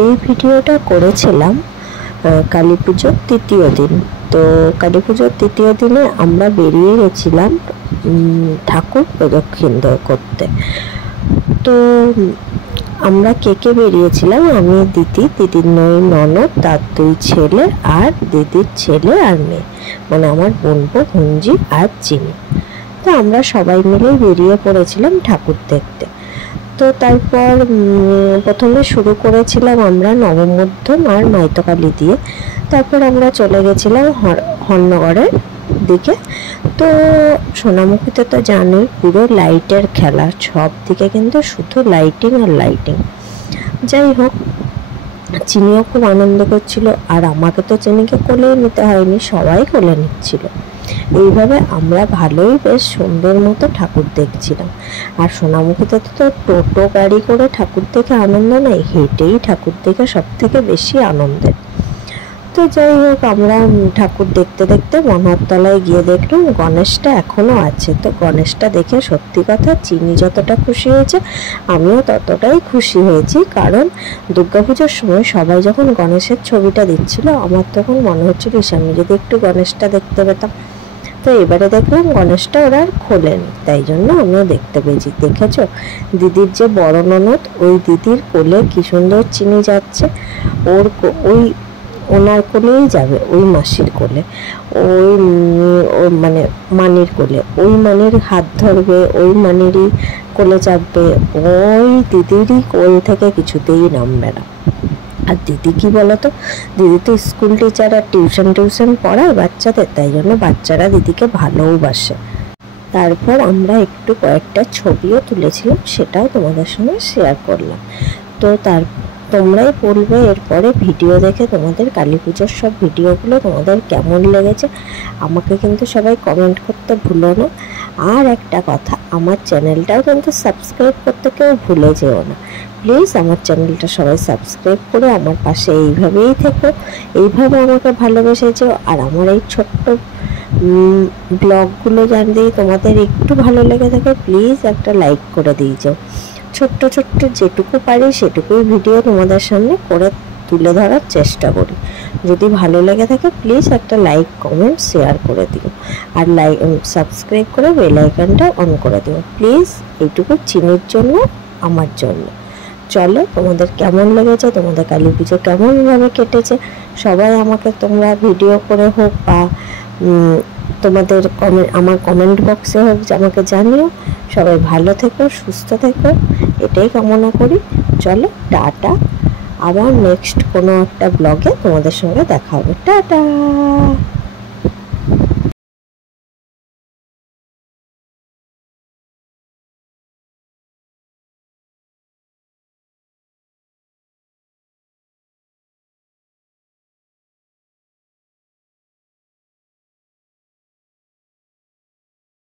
এই ভিডিওটা করেছিলাম কালী পুজোর তৃতীয় দিন। তো কালী পুজোর তৃতীয় দিনে আমরা বেরিয়ে গেছিলাম ঠাকুর প্রদক্ষিণ করতে। তো আমরা কে বেরিয়েছিলাম, আমি, দিদির ননদ, তার 2 ছেলে আর দিদির ছেলে আর মেয়ে, মানে আমার বোনপো, ভুঞ্জি আর চিনি। তো আমরা সবাই মিলে বেরিয়ে পড়েছিলাম ঠাকুর দেখতে। তো তারপর প্রথমে শুরু করেছিলাম আমরা নবম মধ্যম আর মাইতকালী দিয়ে। তারপর আমরা চলে গেছিলাম হরনগরের দিকে। তো সোনামুখীতে তো জানোই পুরো লাইটের খেলা, সব দিকে কিন্তু শুধু লাইটিং আর লাইটিং। যাই হোক, চিনিও খুব আনন্দ করছিল, আর আমাকে তো চিনিকে কোলে নিতে হয়নি, সবাই কোলে নিচ্ছিল। এইভাবে আমরা ভালোই বেশ সুন্দর মতো ঠাকুর দেখছিলাম। আর সোনামুখীতে তো টোটো গাড়ি করে ঠাকুর দেখে আনন্দ নেই, হেঁটেই ঠাকুর দেখে সব থেকে বেশি আনন্দের। তো যাই হোক, আমরা ঠাকুর দেখতে দেখতে মনোহরতলায় গিয়ে দেখলাম গণেশটা এখনও আছে। তো গণেশটা দেখে সত্যি কথা চিনি যতটা খুশি হয়েছে আমিও ততটাই খুশি হয়েছি, কারণ দুর্গাপুজোর সময় সবাই যখন গণেশের ছবিটা দিচ্ছিল আমার তখন মনে হচ্ছিল আমি যদি একটু গণেশটা দেখতে পেতাম। তো এবারে দেখলাম গণেশটা ওরা আর খোলেনি, তাই জন্য আমিও দেখতে পেয়েছি। দেখেছো দিদির যে বড় ননদ, ওই দিদির কোলে কি সুন্দর চিনি যাচ্ছে, ওনার কোলেই যাবে, ওই মাসির কোলে, ওই মানে মানির কোলে, ওই মানির হাত ধরবে, ওই মানিরই কোলে চাপবে, ওই দিদিরই কোল থেকে কিছুতেই নামবে না। আর দিদি কি বলতো, দিদি তো স্কুল টিচার আর টিউশন পড়ায় বাচ্চাদের, তাই জন্য বাচ্চারা দিদিকে ভালোবাসে। তারপর আমরা একটু কয়েকটা ছবিও তুলেছিলাম, সেটাও তোমাদের সঙ্গে শেয়ার করলাম। তো তোমরাই বলবে এরপরে ভিডিও দেখে তোমাদের কালী পুজোর সব ভিডিওগুলো তোমাদের কেমন লেগেছে। আমাকে কিন্তু সবাই কমেন্ট করতে ভুলো না। আর একটা কথা, আমার চ্যানেলটাও কিন্তু সাবস্ক্রাইব করতে কেউ ভুলে যেও না। প্লিজ আমার চ্যানেলটা সবাই সাবস্ক্রাইব করে আমার পাশে এইভাবেই থেকো, এইভাবে আমাকে ভালোবেসে যেও। আর আমার এই ছোট্ট ব্লগগুলো জানতে তোমাদের একটু ভালো লেগে থাকে, প্লিজ একটা লাইক করে দিয়ে যাও। ছোট্ট যেটুকু পারি সেটুকুই ভিডিও তোমাদের সামনে করে তুলে ধরার চেষ্টা করি। যদি ভালো লেগে থাকে প্লিজ একটা লাইক, কমেন্ট, শেয়ার করে দিও। আর সাবস্ক্রাইব করে বেল আইকনটা অন করে দিও প্লিজ। এইটুকু চিনির জন্য, আমার জন্য। চলো, তোমাদের কেমন লেগেছে, তোমাদের কালী পুজো কেমনভাবে কেটেছে, সবাই আমাকে তোমরা ভিডিও করে হোক বা তোমাদের আমার কমেন্ট বক্সে হোক আমাকে জানিও। সবাই ভালো থেকো, সুস্থ থেকো, এটাই কামনা করি। চলো টাটা, আবার নেক্সট কোনো একটা ব্লগে তোমাদের সঙ্গে দেখা হবে। টাটা।